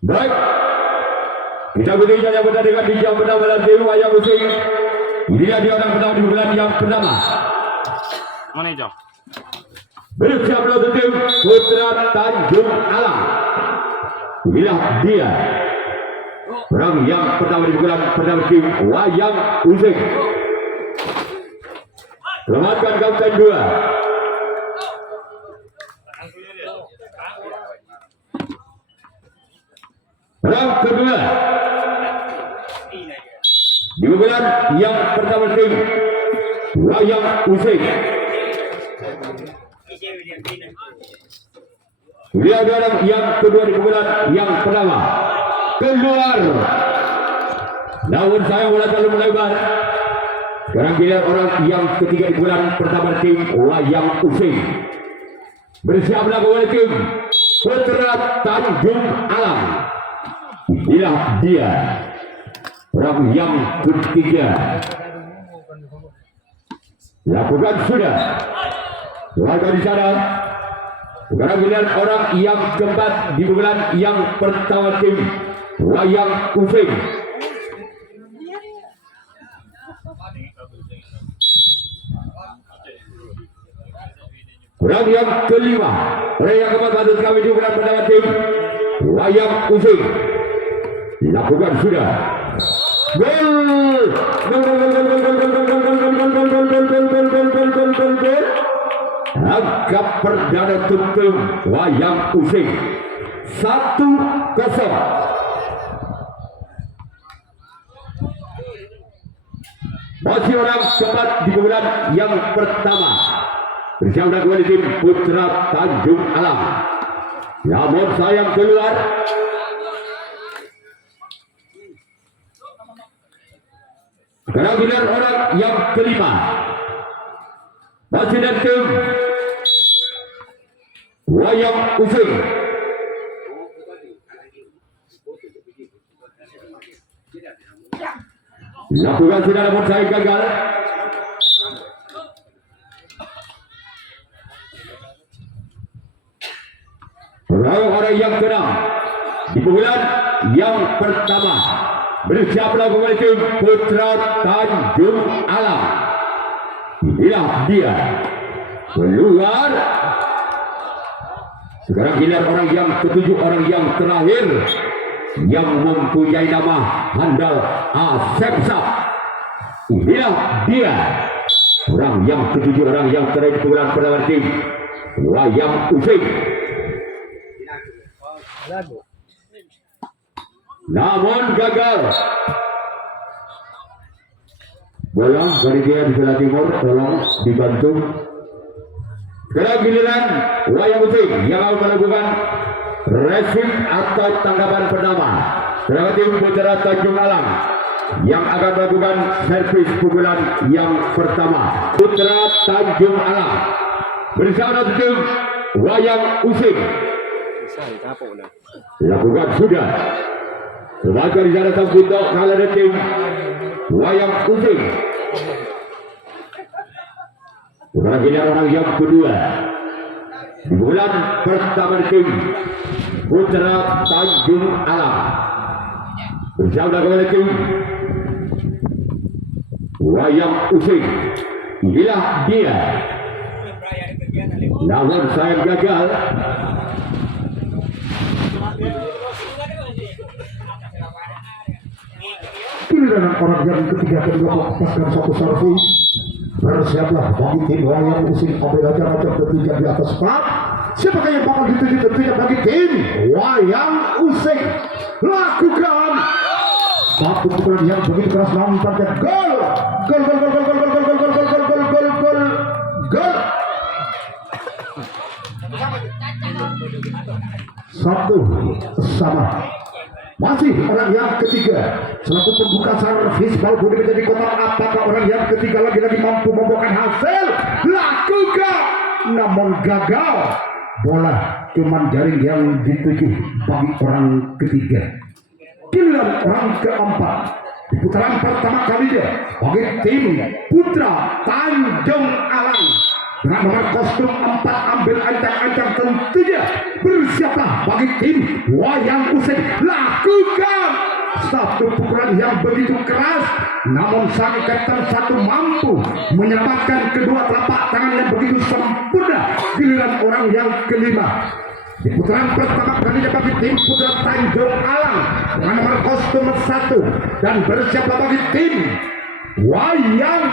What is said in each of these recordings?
Baik, kita beri yang benar dengan bijak benar dalam dewa yang usai. Inilah dia orang pertama di bulan yang pertama. Mana itu? Bersiap melawan tim Putra Tanjung Alam. Inilah dia orang yang pertama di bulan pertama tim Wayang Usai. Selamatkan kapten 2. Orang kedua di bulan yang pertama tim Wayang Usai. Dia adalah yang kedua di bulan yang pertama keluar. Namun saya mulai terlalu melebar. Sekarang giliran orang yang ketiga di bulan pertama tim Wayang Usai. Bersiaplah kembali tim Putra Tanjung Alam. Inilah dia orang yang ketiga. Lakukan sudah. Warga di sana. Sekarang giliran orang yang keempat di bulan yang pertama tim Wayang Usai. Orang yang kelima, orang yang keempat patut kami di bulan pertama tim Wayang Usai. Dilakukan sudah. Gol! Agak perdana tutup Wayang Usai 1-0. Masih orang keempat di bulan yang pertama. Bersama dengan tim Putra Tanjung Alam. Namun sayang keluar. Sekarang giliran orang yang kelima. Masih dan tim Wayang Usai. Lakukan sudah namun saya gagal. Orang yang keenam di bulan yang pertama. Bersiaplah kembali tim Putra Tanjung Alam. Inilah dia keluar. Sekarang giliran orang yang ketujuh, orang yang terakhir yang mempunyai nama handal Asep Sap. Inilah dia orang yang ketujuh, orang yang terakhir di bulan pertama tim Wayang Usai. Namun gagal. Bola dari dia di sebelah timur, tolong dibantu. Sekarang giliran Wayang Usai yang akan melakukan racing atau tanggapan pertama. Sekarang tim Putra Tanjung Alam yang akan melakukan servis pukulan yang pertama. Putra Tanjung Alam bersama tim Wayang Usai. Lakukan sudah. Sebagai di sana sang untuk kalah tim Wayang Usai. Sekarang ini orang yang kedua di bulan pertama tim Putra Tanjung Alam. Bersama kembali tim Wayang Usai. Inilah dia. Namun saya gagal. Giliran orang yang ketiga kedua melepaskan satu servis. Bersiaplah bagi tim Wayang Usai. Ambil aja ketiga di atas plat. Siapakah yang bakal dituju tentunya bagi tim Wayang Usai. Lakukan satu pukulan yang begitu keras namun target gol. Gol gol gol gol gol gol gol gol gol gol gol gol gol gol. Satu sama. Masih orang yang ketiga selaku pembuka servis bal budi menjadi kotak. Apakah orang yang ketiga lagi-lagi mampu membuahkan hasil? Lakukan namun gagal. Bola cuman jaring yang dituju bagi orang ketiga. Giliran orang keempat di putaran pertama kalinya bagi tim Putra Tanjung Alam. dengan nomor kostum 4 ambil ancang-ancang tentunya bersiaplah bagi tim Wayang Useng. Lakukan satu pukulan yang begitu keras, namun sang kapten satu mampu menyelamatkan kedua telapak tangan yang begitu sempurna. Giliran orang yang kelima di putaran pertama kalinya bagi tim Putra Tanjung Alang dengan nomor kostum 1 dan bersiaplah bagi tim Wayang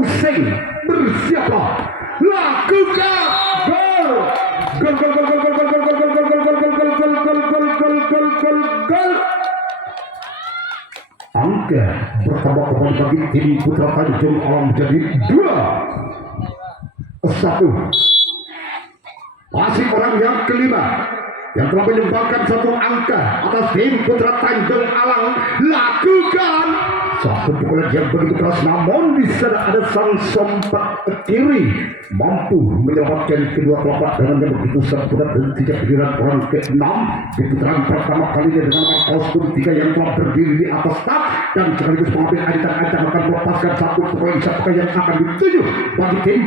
Useng. Bersiaplah, lakukan gol gol gol gol gol gol gol gol gol gol gol gol gol gol gol gol gol gol gol. Angka bertambah kembali bagi tim Putra Tanjung Alang menjadi 2-1. Masih orang yang kelima yang telah menyumbangkan satu angka atas tim Putra Tanjung Alang. Lakukan satu pukulan yang begitu keras, namun di sana ada sang sompat ke kiri mampu menyelamatkan kedua telapak tangannya begitu sempurna. Dan tiga giliran orang ke-6 di putaran pertama kalinya dengan nomor kostum 3 yang telah berdiri di atas start dan sekaligus mengambil ancang-ancang akan melepaskan satu pukulan siapakah yang akan dituju bagi tim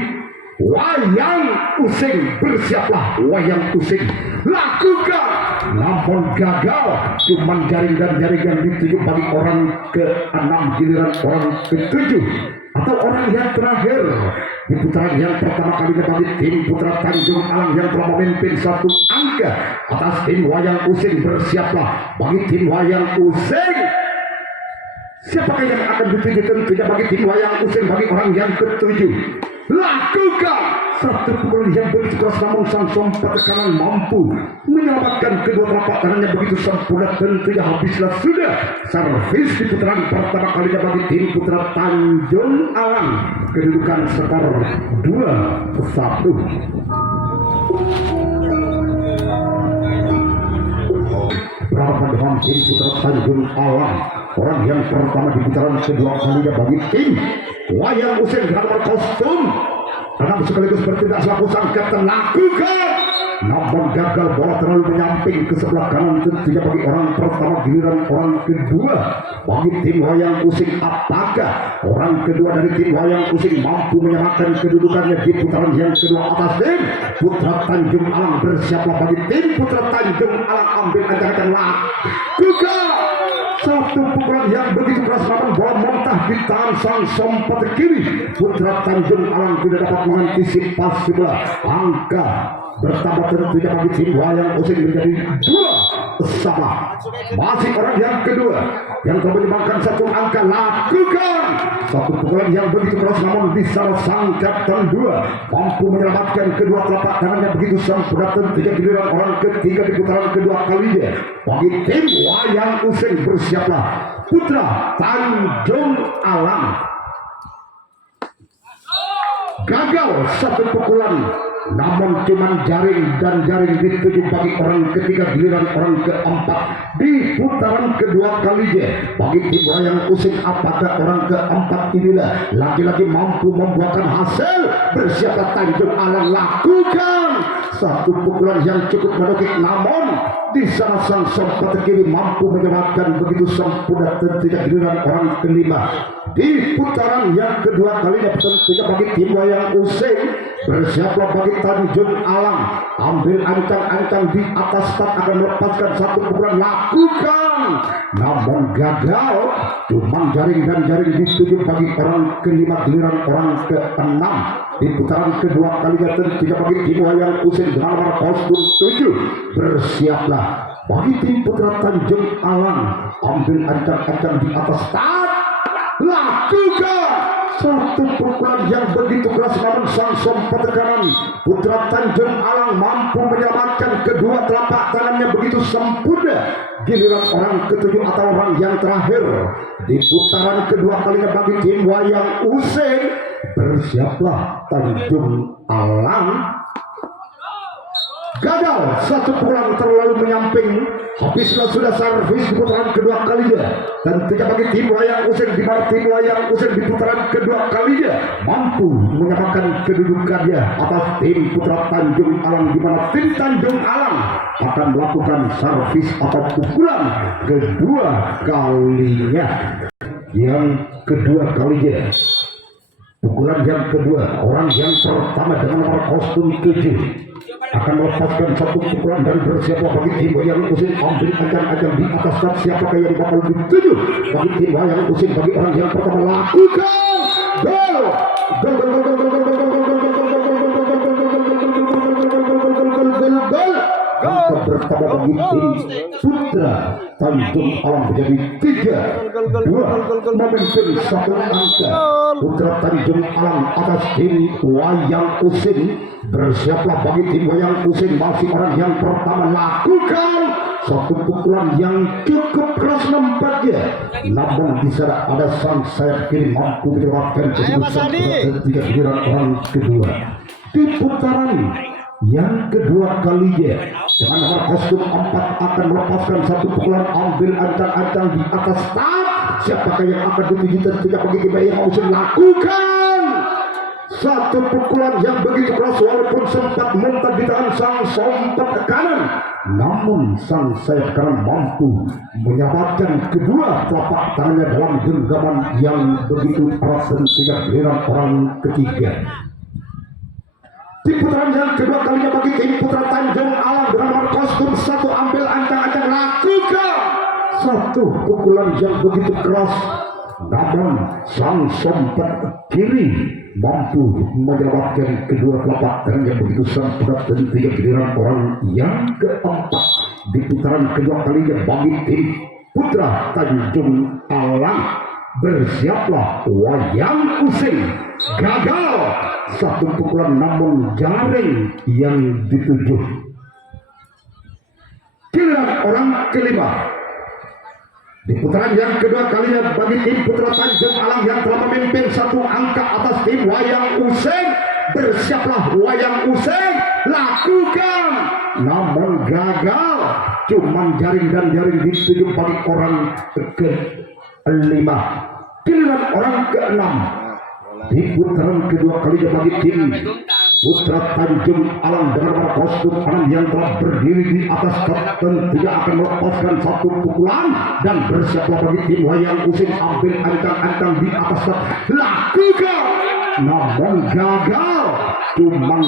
Wayang Useng. Bersiaplah Wayang Useng, lakukan, namun gagal. Cuman jaring dan jaring yang dituju bagi orang ke-6 giliran orang ke-7 atau orang yang terakhir di putaran yang pertama kalinya bagi tim Putra Tanjung Alang yang telah memimpin satu angka atas tim Wayang Useng. Bersiaplah bagi tim Wayang Useng. Siapakah yang akan dituju? Tentunya bagi tim Wayang Useng bagi orang yang ke-7. Lakukan satu pukulan yang begitu keras, namun sang sompat kanan mampu menyelamatkan kedua telapak tangannya begitu sempurna. Tentunya habislah sudah servis di putaran pertama kalinya bagi tim Putra Tanjung Alang. Kedudukan skor 2-1. Berhadapan dengan tim Putra Tanjung Alang. Orang yang pertama di putaran kedua kalinya bagi tim Wayang Useng dengan nomor kostum 6 sekaligus bertindak selaku sang kapten. Lakukan, namun gagal, bola terlalu menyamping ke sebelah kanan. Tentunya bagi orang pertama giliran orang kedua bagi tim Wayang Useng. Apakah orang kedua dari tim Wayang Useng mampu menyamakan kedudukannya di putaran yang kedua atas tim Putra Tanjung Alang? Bersiaplah bagi tim Putra Tanjung Alang, ambil ancang-ancang. Lakukan satu pukulan yang begitu keras, namun bola mentah di tangan sang sompat kiri. Putra Tanjung Alang tidak dapat mengantisipasi bola. Angka bertambah tentunya bagi tim Wayang Useng menjadi 2-1. Masih orang yang kedua yang telah menyumbangkan satu angka. Lakukan satu pukulan yang begitu keras, namun di sana sang kapten 2 mampu menyelamatkan kedua telapak tangannya begitu sempurna. Tentunya giliran orang ketiga di putaran kedua kalinya bagi tim Wayang Useng. Bersiaplah Putra Tanjung Alang. Gagal satu pukulan, namun cuman jaring dan jaring dituju bagi orang ketiga giliran orang keempat di putaran kedua kalinya bagi tim Wayang Useng. Apakah orang keempat inilah lagi-lagi mampu membuahkan hasil? Bersiaplah Tanjung Alang. Lakukan satu pukulan yang cukup menukik, namun di sana sang sompat kiri mampu menyelamatkan begitu sempurna. Tentunya giliran orang kelima di putaran yang kedua kalinya tentunya bagi tim Wayang Useng. Bersiaplah bagi Tanjung Alang, ambil ancang-ancang di atas start akan melepaskan satu pukulan. Lakukan, namun gagal. Cuma jaring dan jaring dituju bagi orang kelima giliran orang ke-6 di putaran kedua kalinya tentunya bagi tim Wayang Useng dengan nomor kostum 7. Bersiaplah bagi tim Putra Tanjung Alang, ambil ancang-ancang di atas start. Lakukan satu pukulan yang begitu keras, namun sang sompat kanan Putra Tanjung Alang mampu menyelamatkan kedua telapak tangannya begitu sempurna. Giliran orang ketujuh atau orang yang terakhir di putaran kedua kalinya bagi tim Wayang Useng. Bersiaplah Tanjung Alang. Gagal satu pukulan terlalu menyamping. Habislah sudah servis di putaran kedua kalinya. Dan tidak bagi tim Wayang Useng, di mana tim Wayang Useng di putaran kedua kalinya mampu menyamakan kedudukannya atas tim Putra Tanjung Alang, di mana tim Tanjung Alang akan melakukan servis atau pukulan kedua kalinya. Yang kedua kalinya pukulan yang kedua, orang yang pertama dengan nomor kostum 7 akan melepaskan satu pukulan dan bersiaplah bagi tim wayang usin ambil ancang-ancang di atas start. Siapakah yang bakal dituju bagi tim wayang usin? Bagi orang yang pertama lakukan gol angka pertama bagi tim Putra Tanjung Alam menjadi 3-2 momentum satu angka. Putra Tanjung Alam atas tim wayang usin. Bersiaplah bagi tim wayang usin. Masih orang yang pertama lakukan satu pukulan yang cukup keras nampaknya, namun di sana ada sang sayap kiri mampu menyebabkan kedudukan ketiga giliran orang kedua. Di putaran yang kedua kalinya dengan nomor kostum 4 akan melepaskan satu pukulan ambil ancang-ancang di atas start. Siapakah yang akan dituju? Tidak bagi tim wayang usin lakukan satu pukulan yang begitu keras walaupun sempat mental di tangan sang sompat kanan, namun sang sayap kanan mampu menyelamatkan kedua telapak tangannya dalam genggaman yang begitu erat dan tidak giliran orang ketiga. Di putaran yang kedua kalinya bagi tim Putra Tanjung Alam dengan nomor kostum 1 ambil ancang-ancang lakukan satu pukulan yang begitu keras, namun sang sompat kiri mampu menyelamatkan kedua telapak tangan yang begitu sempurna dan tiga giliran orang yang keempat. Di putaran kedua kalinya bagi tim Putra Tanjung Alam bersiaplah wayang usin. Gagal satu pukulan namun jaring yang dituju. Giliran orang kelima. Di putaran yang kedua kalinya bagi tim Putra Tanjung Alam yang telah memimpin satu angka atas tim wayang usin. Bersiaplah wayang usin lakukan, namun gagal, cuman jaring dan jaring dituju bagi orang kelima. Giliran orang keenam. Di putaran kedua kalinya bagi tim Putra Tanjung Alam dengan nomor kostum 6 yang telah berdiri di atas kapten tidak akan melepaskan satu pukulan dan bersiaplah bagi tim wayang usin ambil ancang-ancang di atas lakukan, namun gagal, cuman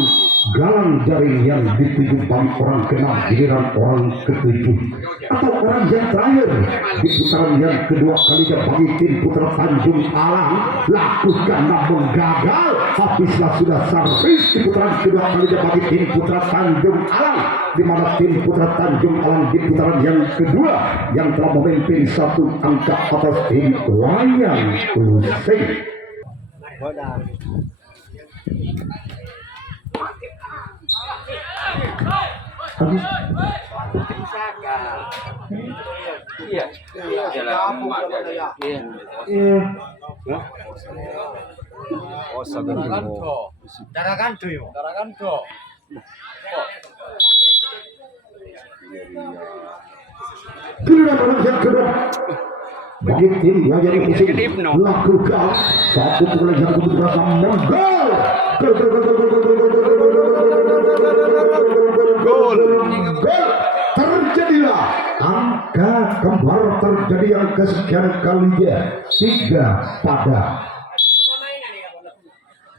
galang jaring yang dituju bagi orang keenam giliran orang ketujuh atau orang yang terakhir. Di putaran yang kedua kalinya bagi tim Putra Tanjung Alam lakukan, namun gagal, habislah sudah servis. Di putaran kedua kalinya bagi tim Putra Tanjung Alam, di mana tim Putra Tanjung Alam di putaran yang kedua yang telah memimpin satu angka atas tim wayang usin. Giliran orang yang kedua bagi tim wayang usin lakukan satu pukulan yang begitu berasa menggol. Gol terjadilah angka kembar terjadi yang kesekian kalinya 3-3.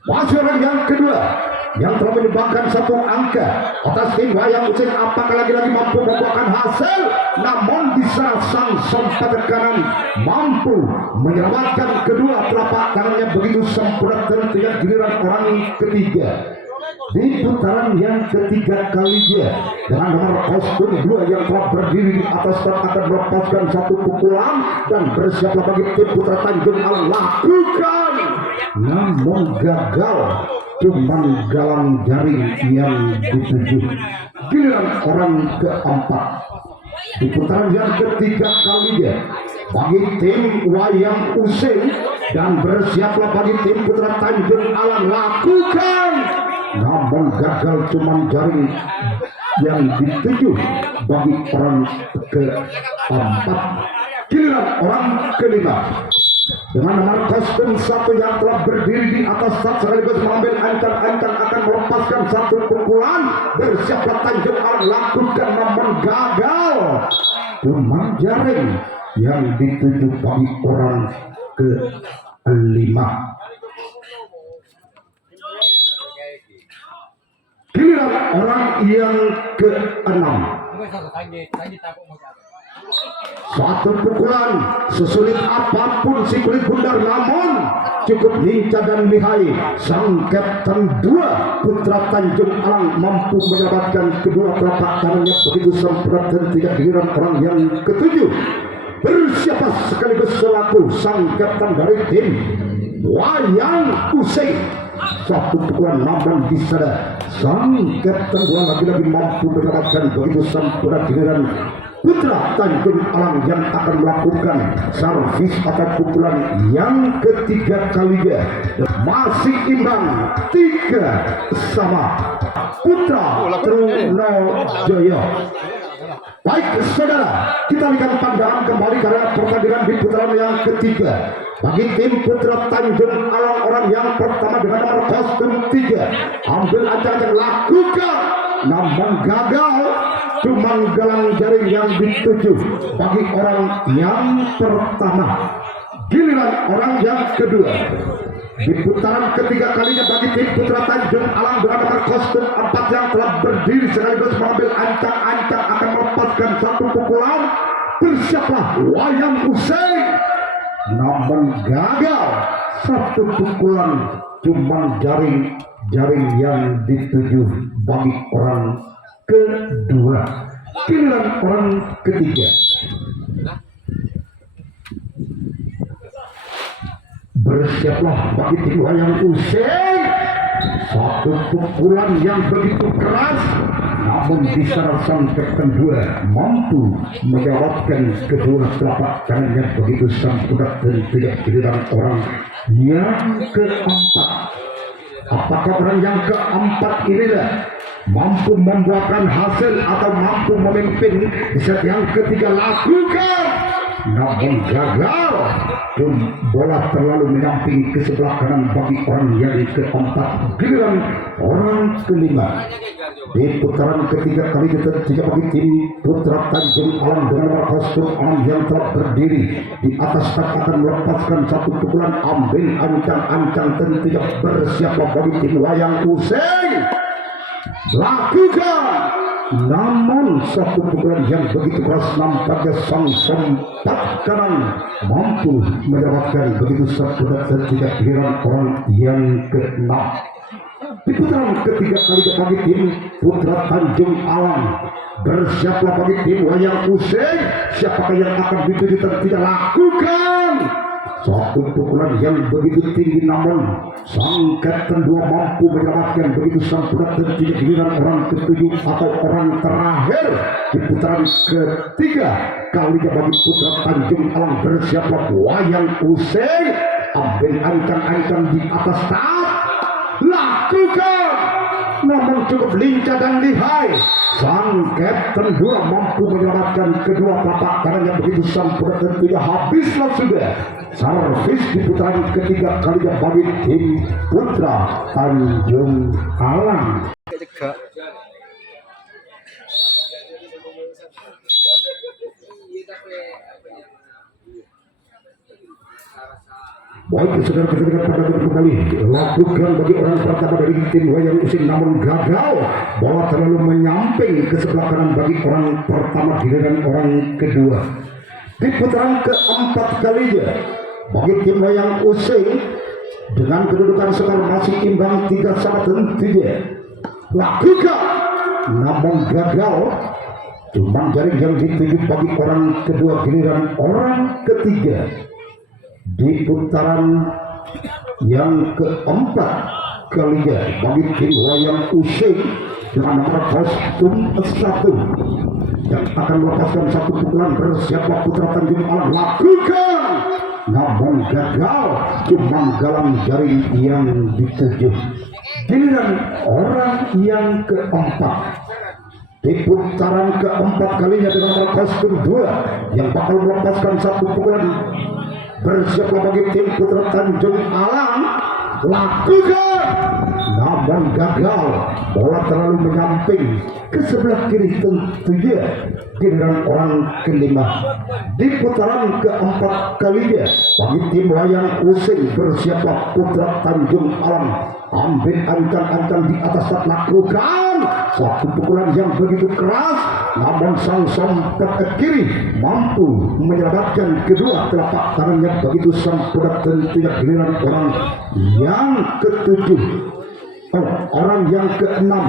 Masih orang yang kedua yang telah menyumbangkan satu angka atas tim wayang usin. Apakah lagi-lagi mampu membuahkan hasil? Namun di saat sang sompat kanan mampu menyelamatkan kedua telapak tangannya begitu sempurna dan tidak giliran orang ketiga. Di putaran yang ketiga kalinya dengan nomor kostum 2 yang telah berdiri di atas start akan melepaskan satu pukulan dan bersiaplah bagi tim Putra Tanjung Alam lakukan, namun gagal, cuman galang jaring yang dituju. Giliran orang keempat. Di putaran yang ketiga kalinya bagi tim wayang usin dan bersiaplah bagi tim Putra Tanjung Alam lakukan, namun gagal, cuman jaring yang dituju bagi orang keempat. Giliran orang kelima dengan nomor kostum 1 yang telah berdiri di atas start sekaligus mengambil ancang-ancang akan melepaskan satu pukulan. Bersiaplah Tanjung Alam lakukan, namun gagal, cuman jaring yang dituju bagi orang kelima. Giliran orang yang keenam. Satu pukulan sesulit apapun si kulit bundar, namun cukup lincah dan lihai. Sang Kapten 2 Putra Tanjung Alang mampu menyelamatkan kedua telapak tangannya begitu sempurna. Dan tidak giliran orang yang ketujuh bersiapa sekaligus selaku sang Kapten dari tim Wayang Usai. Satu pukulan namun bisa sang Kapten 2 lagi-lagi mampu menyelamatkan begitu sempurna. Giliran Putra Tanjung Alang yang akan melakukan servis atau pukulan yang ketiga kalinya. Masih imbang 3-3 Putra Trunojoyo. Baik saudara, kita lihat pandangan kembali karena pertandingan di putaran yang ketiga. Bagi tim Putra Tanjung Alang, orang yang pertama dengan nomor kostum 3 ambil ancang-ancang lakukan namun gagal. Cuma gelang jaring yang dituju bagi orang yang pertama. Giliran orang yang kedua di putaran ketiga kalinya bagi tim Putra Tanjung Alang dengan nomor kostum 4 yang telah berdiri sekaligus mengambil ancang-ancang akan melepaskan satu pukulan. Bersiaplah Wayang Usai, namun gagal. Satu pukulan cuma jaring yang dituju bagi orang kedua. Giliran orang ketiga bersiaplah bagi tim Wayang Usai. Satu pukulan yang begitu keras, namun bisa sang Kapten 2 mampu menjawabkan kedua telapak tangannya begitu sempurna. Dan tidak giliran orang yang keempat. Apakah orang yang keempat inilah mampu membuahkan hasil atau mampu memimpin di set yang ketiga? Lakukan namun gagal. Bola terlalu menyamping ke sebelah kanan bagi orang yang keempat. Giliran orang kelima di putaran ketiga kali ketiga bagi tim Putra Tanjung Alang dengan nomor kostum 6 yang telah berdiri di atas tak akan melepaskan satu pukulan. Ambil ancang-ancang dan tidak bersiap bagi tim Wayang Usai. Lakukan namun satu pukulan yang begitu keras nampaknya sang sempat kanan mampu mendapatkan begitu sempurna. Dan tidak giliran orang yang keenam di putaran ketiga kali bagi tim Putra Tanjung Alang. Bersiaplah bagi tim Wayang Usai. Siapakah yang akan dituju dan tidak? Lakukan satu pukulan yang begitu tinggi, namun sang Kapten 2 mampu menyelamatkan begitu sempurna. Dan tidak giliran orang ketujuh atau orang terakhir di putaran ketiga kalinya bagi Putra Tanjung Alang. Bersiaplah Wayang Usai. Ambil ancang-ancang di atas taat. Lakukan namun cukup lincah dan lihai. Sang Kapten 2 mampu menyelamatkan kedua telapak tangannya begitu sempurna. Dan tidak habislah sudah servis di putaran ketiga kalinya bagi tim Putra Tanjung Alang. Baik saudara-saudara, pada kembali lakukan bagi orang pertama dari tim Wayang Usai, namun gagal. Bola terlalu menyamping ke sebelah kanan bagi orang pertama. Giliran orang kedua di putaran keempat kalinya bagi tim Wayang Usai dengan kedudukan skor masih imbang 3-3. Lakukan namun gagal. Cuma jaring yang dituju bagi orang kedua. Giliran orang ketiga di putaran yang keempat kalinya bagi tim Wayang Usai dengan nomor kostum 1 yang akan melepaskan satu pukulan. Bersiaplah Putra Tanjung Alang. Lakukan namun gagal. Cuma galang jaring yang dituju. Giliran orang yang keempat di putaran keempat kalinya dengan nomor kostum 2 yang bakal melepaskan satu pukulan. Bersiaplah bagi tim Putra Tanjung Alang. Lakukan namun gagal. Bola terlalu menyamping ke sebelah kiri tentunya. Giliran orang kelima di putaran keempat kalinya bagi tim Wayang Usai. Bersiaplah Putra Tanjung Alang. Ambil ancang-ancang di atas. Lakukan Satu pukulan yang begitu keras, namun sang sompet kiri mampu menyelamatkan kedua telapak tangannya begitu sempurna. Tentunya giliran orang yang ketujuh, orang yang keenam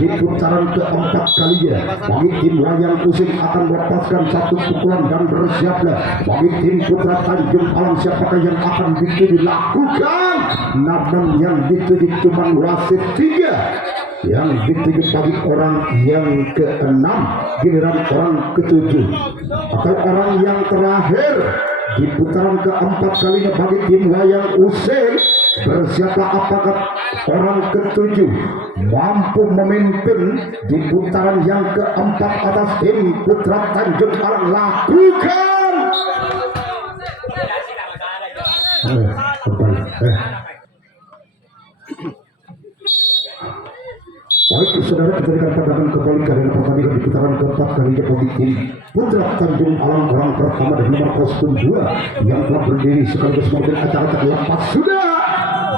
di putaran keempat kalinya bagi tim Wayang Using akan melepaskan satu pukulan dan bersiaplah bagi tim Putra Tanjung Alam. Siapakah yang akan dilakukan? Namun yang dituju cuma wasit 3, yang dituju bagi orang yang keenam, giliran orang ketujuh atau orang yang terakhir di putaran keempat kalinya bagi tim Wayang Using. Bersiaplah apakah orang ketujuh mampu memimpin di putaran yang keempat atas tim Putra Tanjung Alam. Lakukan. Baik saudara, kita akan pandangan kembali karena pertandingan di putaran keempat kalinya bagi tim Putra Tanjung Alam. Orang pertama dari nomor kostum 2 yang telah berdiri sekaligus mungkin acara terlepas sudah.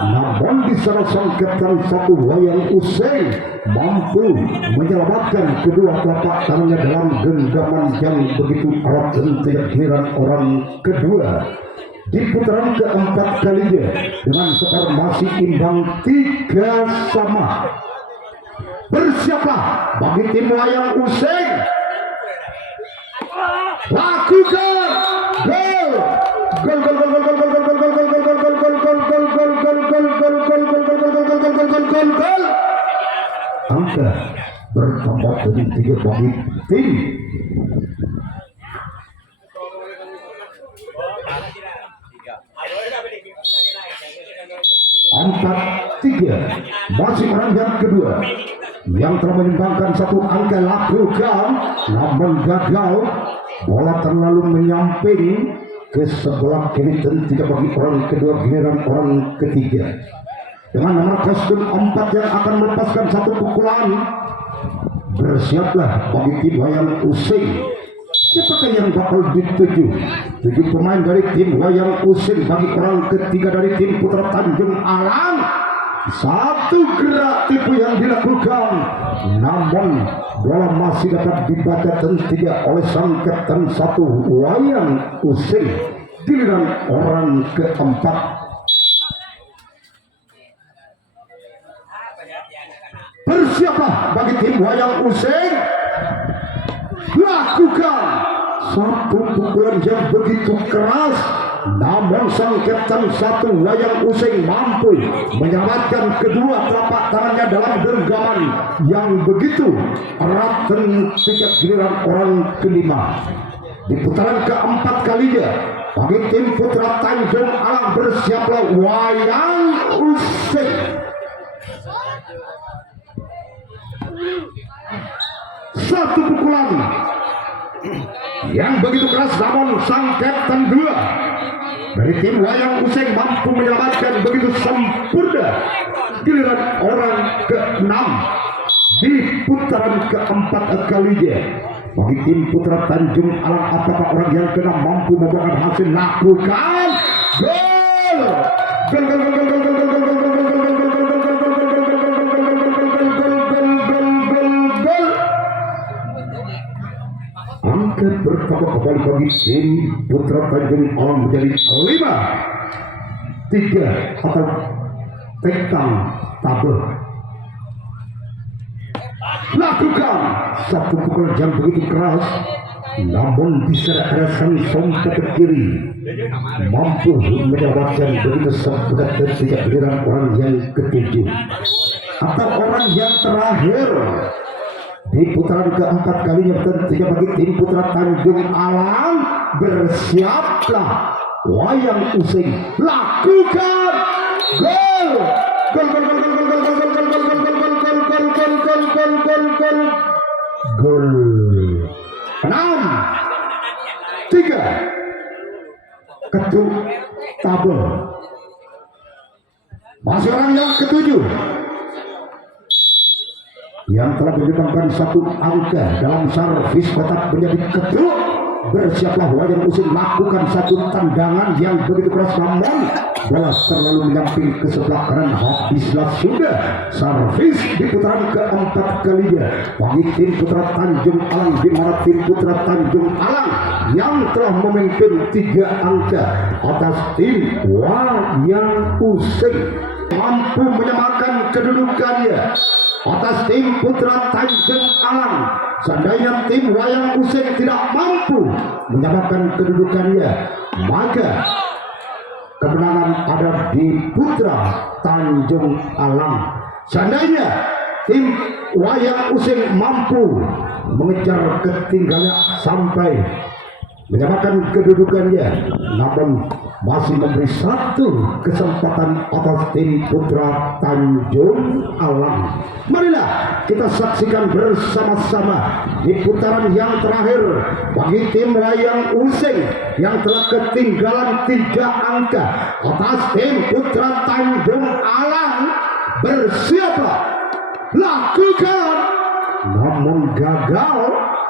Namun di sana sang kapten satu Wayang Using mampu menyelamatkan kedua telapak tangannya dalam genggaman yang begitu erat. Tentunya giliran orang kedua di putaran keempat kalinya dengan skor masih imbang 3-3. Bersiaplah bagi tim Wayang Using. Lakukan gol. Angka bertambah jadi 3 bagi tim empat tiga. Masih orang yang kedua yang telah menyumbangkan satu angka. Lakukan namun gagal, bola terlalu menyamping ke sebelah kiri. Tentunya bagi orang kedua, giliran orang ketiga dengan nomor kostum 4 yang akan melepaskan satu pukulan. Bersiaplah bagi tim Wayang Using. Siapakah yang bakal dituju? 7 pemain dari tim Wayang Using bagi orang ketiga dari tim Putra Tanjung Alam. Satu gerak tipu yang dilakukan, namun bola masih dapat dibaca tentunya oleh sang kapten satu Wayang Using. Giliran orang keempat. Bersiaplah bagi tim Wayang Using. Lakukan satu pukulan yang begitu keras, namun sang kapten satu Wayang Using mampu menyelamatkan kedua telapak tangannya dalam genggaman yang begitu erat. Tentunya giliran orang kelima di putaran keempat kalinya bagi tim Putra Tanjung Alam. Bersiaplah Wayang Using. Satu pukulan yang begitu keras, namun sang kapten 2 dari tim Wayang Using mampu menyelamatkan begitu sempurna. Giliran orang ke-6 di putaran keempat kalinya bagi tim Putra Tanjung Alam. Apakah orang yang ke-6 mampu membuahkan hasil? Lakukan gol. Gol, gol, gol, gol, gol, gol, gol, gol, gol, gol, gol. Angka bertambah kembali bagi tim Putra Tanjung Alam menjadi 5-3 atau petang tabel. Lakukan satu pukulan yang begitu keras, namun bisa sang sompet ke kiri mampu menyelamatkan begitu sempurna. Tentunya giliran orang yang ketujuh atau orang yang terakhir di putaran keempat kalinya. Tentunya bagi tim Putra Tanjung Alam. Bersiaplah Wayang Using. Lakukan gol. Gol, gol, gol, gol, gol, gol, gol, gol, gol, gol, gol, gol, gol, gol, gol, gol, gol, gol. Gol. 6-3 ketuk tabel. Masih orang yang ketujuh yang telah menyumbangkan satu angka dalam servis kotak menjadi ketuk bersiaplah Wayang Usin lakukan satu tendangan yang begitu keras, namun bola terlalu menyamping ke sebelah kanan. Habislah sudah servis di putaran keempat kalinya bagi tim Putra Tanjung Alang, di mana tim Putra Tanjung Alang yang telah memimpin 3 angka atas tim Wayang Usin mampu menyamakan kedudukannya atas tim Putra Tanjung Alang. Seandainya tim Wayang Usin tidak mampu menyamakan kedudukannya, maka kemenangan ada di Putra Tanjung Alang. Seandainya tim Wayang Usin mampu mengejar ketinggalan sampai menyamakan kedudukannya, namun masih memberi satu kesempatan atas tim Putra Tanjung Alang. Marilah kita saksikan bersama-sama di putaran yang terakhir bagi tim Wayang Usin yang telah ketinggalan 3 angka atas tim Putra Tanjung Alang. Bersiaplah, lakukan, namun gagal.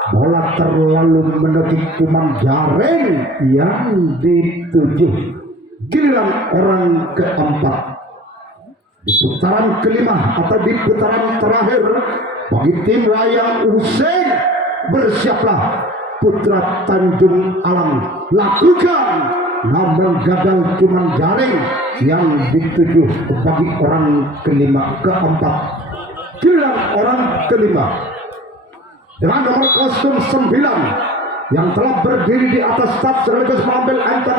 Bola terlalu menekik kuman jaring yang dituju. Giliran orang keempat di putaran kelima atau di putaran terakhir bagi tim Wayang Usin. Bersiaplah Putra Tanjung Alang, lakukan, namun gagal kuman jaring yang dituju bagi orang keempat. Giliran orang kelima dengan nomor kostum 9 yang telah berdiri di atas start sekaligus mengambil antar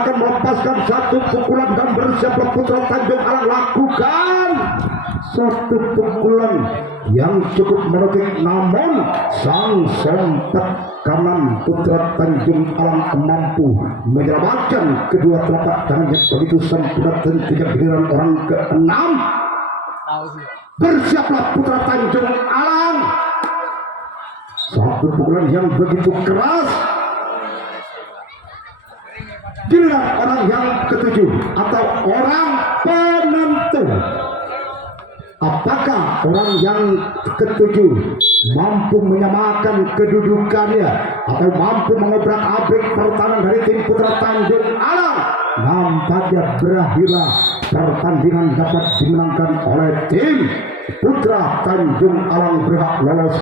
akan melepaskan satu pukulan dan bersiaplah Putra Tanjung Alang, lakukan satu pukulan yang cukup menekik, namun sang sempat kanan Putra Tanjung Alang mampu menyelamatkan kedua telapak tangannya begitu sempurna. Tentunya giliran orang ke-6. Bersiaplah Putra Tanjung Alang, satu pukulan yang begitu keras. Giliran orang yang ke-7 atau orang penentu. Apakah orang yang ke-7 mampu menyamakan kedudukannya atau mampu mengobrak-abrik pertahanan dari tim Putra Tanjung Alang? Nampaknya berakhirlah pertandingan dapat dimenangkan oleh tim Putra Tanjung Alang, berhak lolos